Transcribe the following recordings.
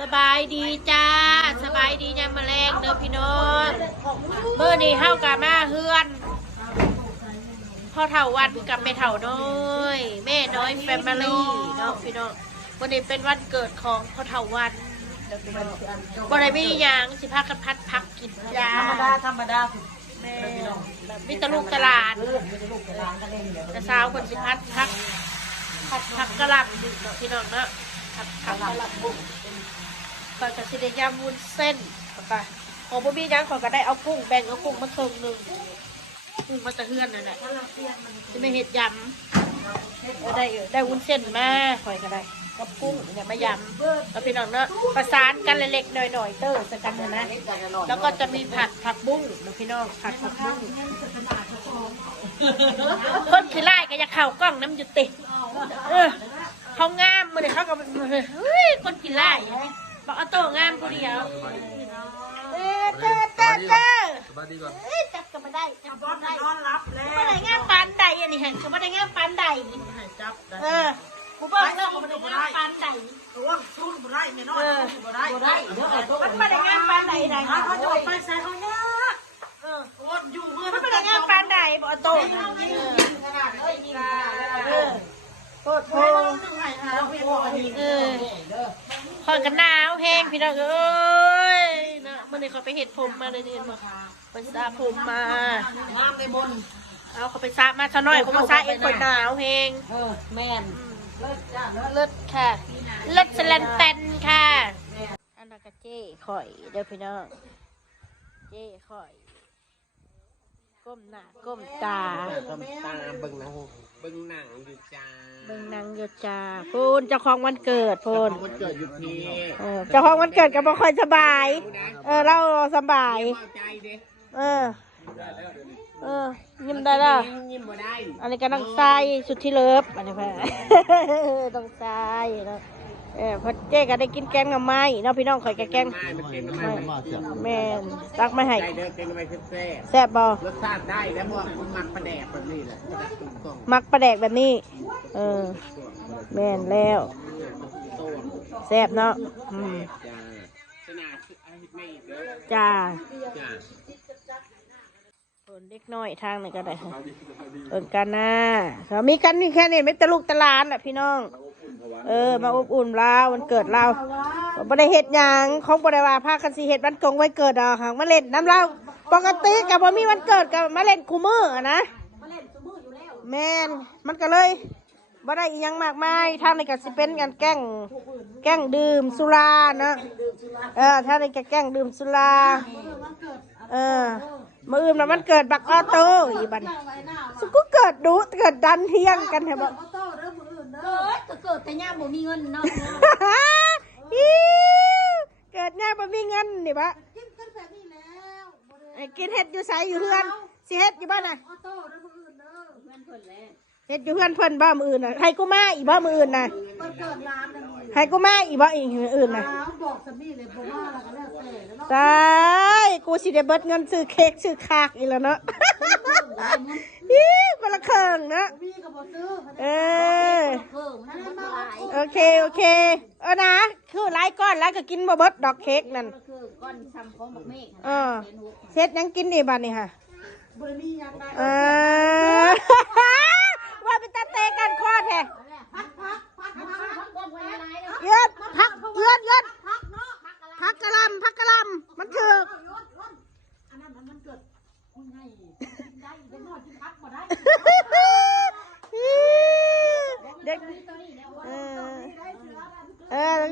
สบายดีจ้าสบายดียามมื้อแลงเด้อพี่น้องมื้อนี้เฮากะมาเฮือนพ่อเฒ่าวันกับแม่เฒ่าน้อยแม่น้อยแฟมิลี่เนาะพี่น้องวันนี้เป็นวันเกิดของพ่อเฒ่าวันบ่ได้มีหยังสิพากันพักกินยาธรรมดาแม่มีแตลูกตลาดแต่สาวคนสิพักกะหล่ำอยู่เนาะพี่น้องเนาะผักกะหล่ำบุ้งก่อนจะสิได้ยำวุ้นเส้นค่ะของบ่มีหยังขอยก็ได้เอากุ้งแบ่งเอากุ้งมาครึ่งนึงกุ้งมาตะเฮือนนั่นแหละจะไม่เฮ็ดยำได้วุ้นเส้นมาข่อยก็ได้กับกุ้งเนี่ยมายำแล้วพี่น้องเนาะประสานกันเล็กๆหน่อยๆเติร์สกันนะแล้วก็จะมีผักบุ้งนะพี่น้องผักบุ้งคนขี้ไล่ก็จะเข่ากล้องน้ำจุติเขางามมือเดี๋ยวเขาก็คนขี้ไล่บอกเอาโต้งามผู้เดียวเต้สบายดีก่อนจับก็ไม่ได้จับก็ไม่ได้ นอนรับแล้ว ไม่ได้งามปานใดอันนี้ฮะก็ไม่ได้งามปานใดจับกูบอกแล้วก็ไม่ได้งามปานใดตัวสู้บ่ได้ไม่นอนบ่ได้มันไม่ได้งามปานใดใดเขาจะไปใส่เขายากอยู่เพื่อน มันไม่ได้งามปานใดบอกโต้ขนาดเลยนี่โคตรโคคอยกันหนาวแห้งพี่น้องเอ้ยนะเมื่อไหร่เขาไปเห็ดผมมาเลยเนี่ยไปซาผมมาน้ำในบนเอาเขาไปซามาซะหน่อยเขามาซาเองคนหนาวแห้งแม่นเลิศค่ะเลิศสแลนเตนค่ะอันนั้นก็เจ้ข่อยเดี๋ยวพี่น้องเจ้ข่อยก้มหน้าก้มตาเบิ่งหนังอยู่จ้าเบิ่งหนังอยู่จ้าพูนเจ้าของวันเกิดพูนวันเกิดอยู่ที่เจ้าของวันเกิดก็บ่ค่อยสบายเราสบายยิ้มได้แล้วยิ้มบ่ได้อันนี้ก็ต้องใส่สุดที่เลิฟอันนี้แพ้ต้องใส่เนาะพอเจ๊ก็ได้กินแกงหน่อไม้เนาะพี่น้องข่อยแกงแม่ตักมาให้แซ่บบ่รสชาติได้แล้วบ่คุณมักปลาแดกแบบนี้แหละมักปลาแดกแบบนี้แม่นแล้วแซ่บเนาะจ้าคนเล็กน้อยทางไหนก็ได้กันนะเขามีกันนี่แค่นี้ไม่ตะลุกตะลานแหละพี่น้องมาอบอุ่นเราวันเกิดเราบ่ได้เฮ็ดหยังของบ่ได้ว่าพากันสิเฮ็ดวันกงวันเกิดดอกหังมาเล่นน้ำเราปกติกับบ่มีวันเกิดกับมาเล่นคู่มือนะแม่นมันก็เลยบ่ได้อีหยังมากมายทางนี้ก็สิเป็นกันแกล้งดื่มสุรานะทางนี้ก็แกล้งดื่มสุรามื้ออื่นมันเกิดบักออโต้อีบัดสุกูเกิดดันเที่ยงกันแท้บ่เกิดแต่ย่าบ่มีเงินเนาะเกิดย่าบ่มีเงินนี่บะกินเห็ดอยู่ไสอยู่เฮือนสิเฮ็ดอยู่บ้านน่ะเฮ็ดอยู่เฮือนเพิ่นบ้ามื้ออื่นน่ะให้กูมาอีบ้ามื้ออื่นน่ะให้กูมาอีบ้าอีกมื้ออื่นน่ะตายกูสิได้เบิดเงินซื้อเค้กซื้อคากอีกแล้วเนาะคนละเครื่องนะโอเคนะคือหลายก้อนแล้วก็กินบ่เบิดดอกเค้กนั่นก้อนซ้ำของบักเมฆเซ็ตยังกินดีบ้านนี่ค่ะว่าเป็นตาเตะกันคอแท้ยืดพักกะลำมันคือเด็ก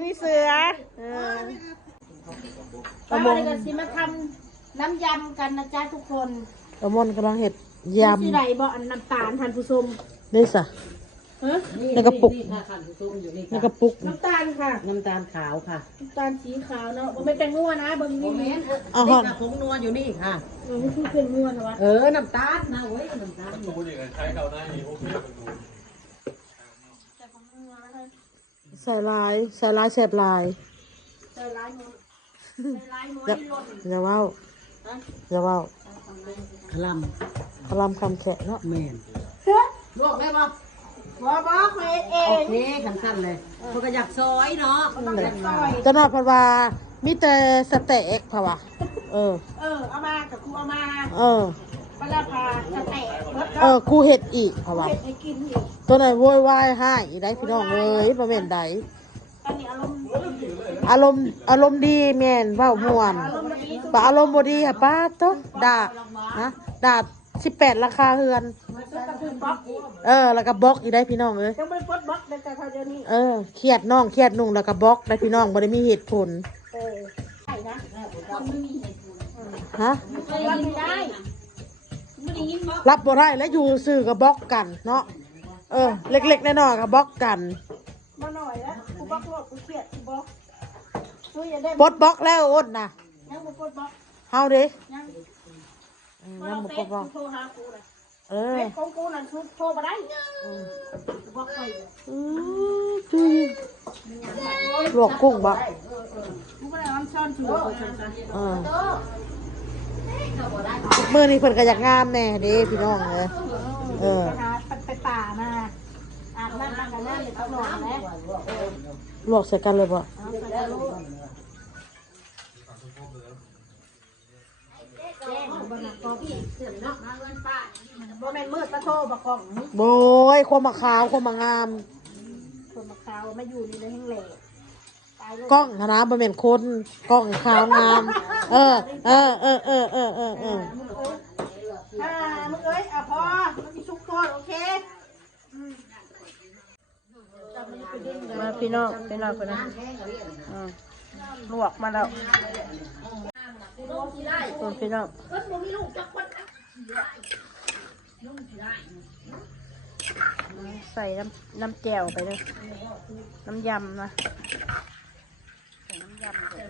นี่เสือเราก็สิมาทำน้ำยำกันนะจ๊ะทุกคนมอนกำลังเห็ดยำสิไหนบ่อันน้ำตาลท่านผู้ชมนี่สะในกระปุกในกระปุกน้ำตาลค่ะน้ำตาลขาวค่ะน้ำตาลสีขาวเนาะไม่เป็นงัวนะเบิ่งนี่นี่ค่ะผงนัวอยู่นี่ค่ะนี่คือเป็นงัวนะวะน้ำตาลนะเว้ยน้ำตาลใส่ลายแสบลายอย่าว่าวคลำคำแฉะเนาะแม่นลวกได้ปะ บ่เคยเอ โอง เคขันสั้นเลยพวกก็อยากซอยเนาะ จะนอนเพราะว่ามีแต่สเต็กเพราะว่าเออ เอามากับครูเอามา เออ ปลาพาสเต็กรส เออกูเห็ดอีกเพราะว่า เผ็ดให้กินอีก ตัวไหนโวยวายให้อีได้พี่น้องเอ้ยประเม็นใด ตอนนี้อารมณ์ อารมณ์ดีแม่นเว้าม่วนป้าอารมณ์บ่ดีค่ะป้าโตด่านะด่า18ราคาเฮือน กระตุ้นบล็อก แล้วก็บล็อกอีได้พี่น้องเอ้ย ยังไม่ปลดบล็อกแต่เขาเดี๋ยวนี้ เครียดน้องเครียดนุ่งแล้วก็บล็อกได้พี่น้องบ่ได้มีเหตุผล ใช่นะคนไม่มีเหตุผล ฮะ รับไม่ได้ไม่ได้ยินบล็อก รับบ่ได้แล้วอยู่ซื่อก็บล็อกกันเนาะเล็กๆน้อยๆก็บล็อกกัน มาหน่อยแล้วกูบล็อกโลดกูเครียดกูบล็อกช่วยอย่าได้ ปลดบล็อกแล้วอ้นน่ะ ยังไม่ปลดบล็อก เฮาเด้ ยัง ยังบ่ เฟ ปล ซ ดบล็อก โทรหากูเลย เอ เฟ อ ซของกูนั่นคือโทรมาได้กูบล็อกไป ลวกกุ้งบ่ กูก็เลยเอาช้อนถือไปฉันซะ มื้อนี้เพิ่นก็อยากงามแน่เด้พี่น้องเอ้ย ไปหาไปป่ามาอาบน้ำกันน้ำเลยต้องนอนแล้ว ลวกใส่กันเลยบ่ เอาไปแล้วลูกแจ้งบนกอพี่เสื่อมเนาะมาเงินป้าบ่แม่นมืดตะโทบักของ โบยความมะขาวความมะงาม คนมาขาวมาอยู่นี่เลยแห้งแหล่ตายเลย กล้องนะบ่แม่นคนกล้องขาวงาม เออ มึงเอ้ยอ่ะพอมันมีชุกโทษโอเค มาพี่น้องคนนะลวกมาแล้วพี่น้องใส่น้ำแจ่วไปเลยน้ำยำนะใส่น้ำยำเลย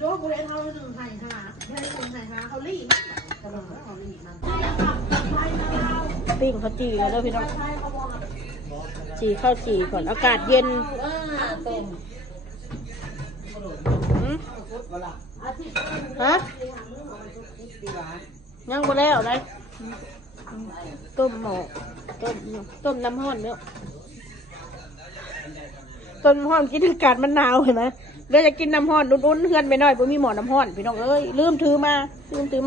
โยกบุเรนเท่าหนึ่งไห่หาเฮ้ยหนึ่งไห่หาเขาลี่ ปิ้งข้าวจี่เลยเด้อพี่น้องจีข้าวจี่ก่อนอากาศเย็นฮะยังบ่แล้วเลยต้มหมกต้มน้ำห้อนเนี่ยต้มน้ำห้อนกินอากาศมันหนาวเห็นไหมเราจะกินน้ำห้อนอุ่นๆเพื่อนไปหน่อยบ่มีหมอน้ำห้อนพี่น้องเอ้ยลืมถือมา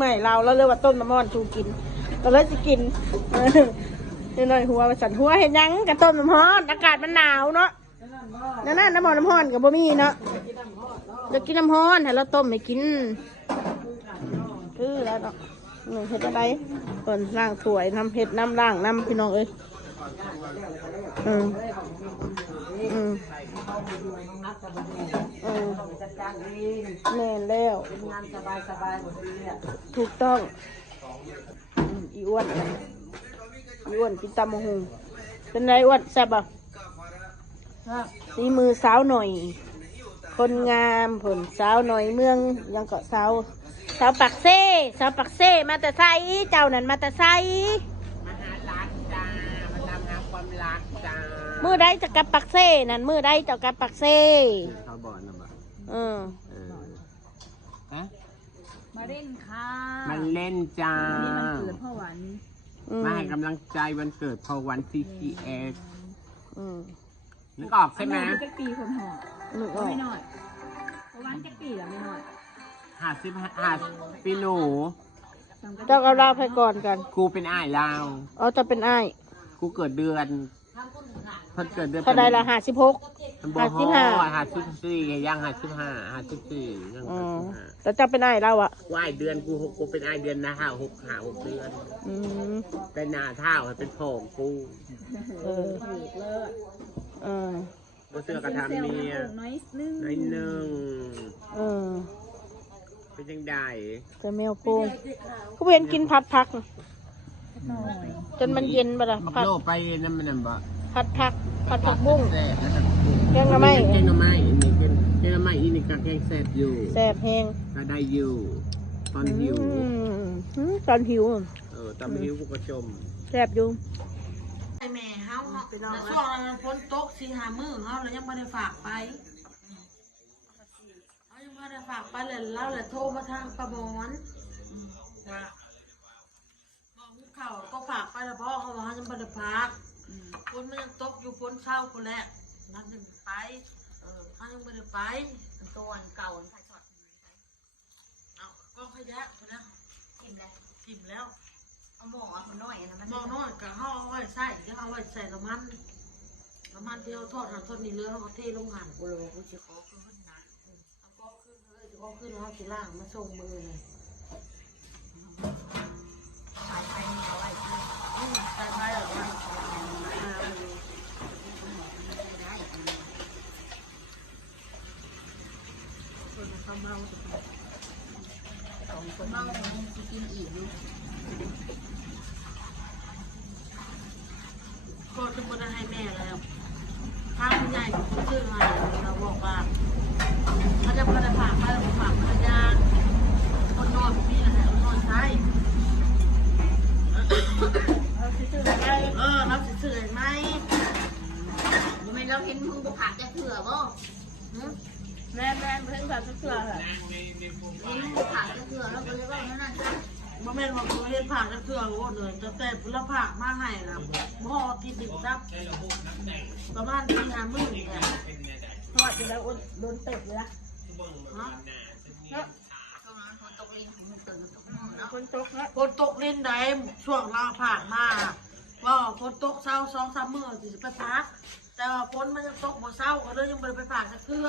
ให้เราแล้วเลยว่าต้มน้ำห้อนชูกินก็เลยจะกินนี่หน่อยหัวไปสั่นหัวเห็นยังกับต้มน้ำห้อนอากาศมันหนาวเนาะนั่นน้ำหมอน้ำห้อนกับบ่มีเนาะเดี๋ยวกินน้ำห้อนให้เราต้มให้กินคือแล้วเนาะหนึ่งเห็ดอะไรเปิดล้างถ้วยน้ำเห็ดน้ำล้างน้ำพี่น้องเอ้ยแน่นแล้ว งานสบายหมดเลย ถูกต้องอีอ้วนกินตำมะฮุงเป็นไรอ้วนแซ่บอ่ะสีมือสาวหน่อย คนงามผลสาวหน่อยเมืองยังเกาะสาวปักเซ่มาแต่ไซเจ้านั่นมาแต่ไซ มาหารักจ้ามาตามหาความรักจ้า มือได้จะกับปักเซ่นั่นมือได้จะกับปักเซ่ เขาบอกนะบ่ ฮะ มาเล่นค่ะ มันเล่นจ้า นี่มันเกิดพ่อหวาน มาให้กำลังใจวันเกิดพอวัน CCS นึกออกใช่ไหม จะปีคนหอ นึกออก ไม่น้อยพ่อหวานจะปีแล้วไม่น้อย 50ปีหนู เจ้าเอาเราไปก่อนกัน กูเป็นอ้ายลาว เอาจะเป็นอ้าย กูเกิดเดือนเพิ่นเกิดเดือน เท่าใดละ56 มันบ่ฮอด54ยัง54ยัง 55แต่เจ้าเป็นอ้ายเราอ่ะ กูอ้ายเดือนกูเป็นอ้ายเดือนนะ6 เดือน เป็นหน้าเท้าให้เป็นโผงกู บ่เสื้อกระทำเมีย น้อยนึง น้อยหนึ่งเป็นยังไง จะแมวโป่งเขาเวียนกินผัดผักจนมันเย็นไปละ บัก ผัด โลไปนั่นมันนั่นบ่ ผัดผักบุ้ง แซ่บแล้วก็ แกงหน่อไม้ แกงหน่อไม้อันนี้แกงหน่อไม้อีนี่ก็แกงแซ่บอยู่ แซ่บแห้ง ก็ได้อยู่ตอนหิว ตอนหิว ตอนหิวกูก็จม แซ่บอยู่ แม่เฮาแล้วช่วงนั้นพ้นตกสิหามือเฮาแล้วยังไม่ได้ฝากไปเขายังไม่ได้ฝากไปเลยเล่าเลยโทรมาทางประมอน ข่าวก็ฝากไปแล้วพ่อเขาบอกเขาจะบริพักคนมันยังตกอยู่คนเช่าคนแรกนัดหนึ่งไปเขายังไม่ได้ไป ตัวเก่าถ่ายช็อต เอาก็ขยะคนแล้ว ทิมเลย ทิมแล้ว เอาหมอคนน้อยนะมัน มองน้อยกับเขาเอาไว้ใส่ที่เขาเอาไว้ใส่น้ำมันที่เขาทอดหันทอดนี่เลือเขาเทลงหัน กูรู้กูจะขอคืนนะ เอาก็ขึ้นเลยก็ขึ้นแล้วขีล่างมาส่งมือเลย สายไฟนี่เอาไว้ที่ ใส่ไปแล้วมัน ได้ คนเขาเมา ของคนเมามันจะกินอีกอยู่ ก็ทุกคนให้แม่แล้วถ้าคุณยายชื่อมาเราบอกว่าเขาจะมาฝากไปแล้วฝากภรรยาคนนอนพี่นะฮะนอนใช้ เอาซื่อๆได้ เราจะซื้อไหม มันไม่เราเห็นมึงบุกผักจะเถื่อบ่ แม่เพิ่งแบบเชื่อค่ะ เห็นบุกผักจะเถื่อแล้วก็เลยว่านั่นจ้ะ บ่แม่นว่าตัวเห็นผักจะเถื่อนว่าเลยจะแต่ละผักมาให้นะห่อที่ดิบซับประมาณ4-5 มื้อเนี่ย ทอดอยู่แล้วโดนเติบเลยนะ ฮะ ช่วงนั้นคนตกลิงของมึงตื่นตกมึงเนาะ คนตกแล้ว คนตกเล่นได้ช่วงเราผ่านมาว่าคนตกเศร้า2-3 มื้อที่จะไปพักแต่ว่าฝนมันยังตกบ่เศร้าก็เลยยังบ่ได้ไปฝากสักเทื่อ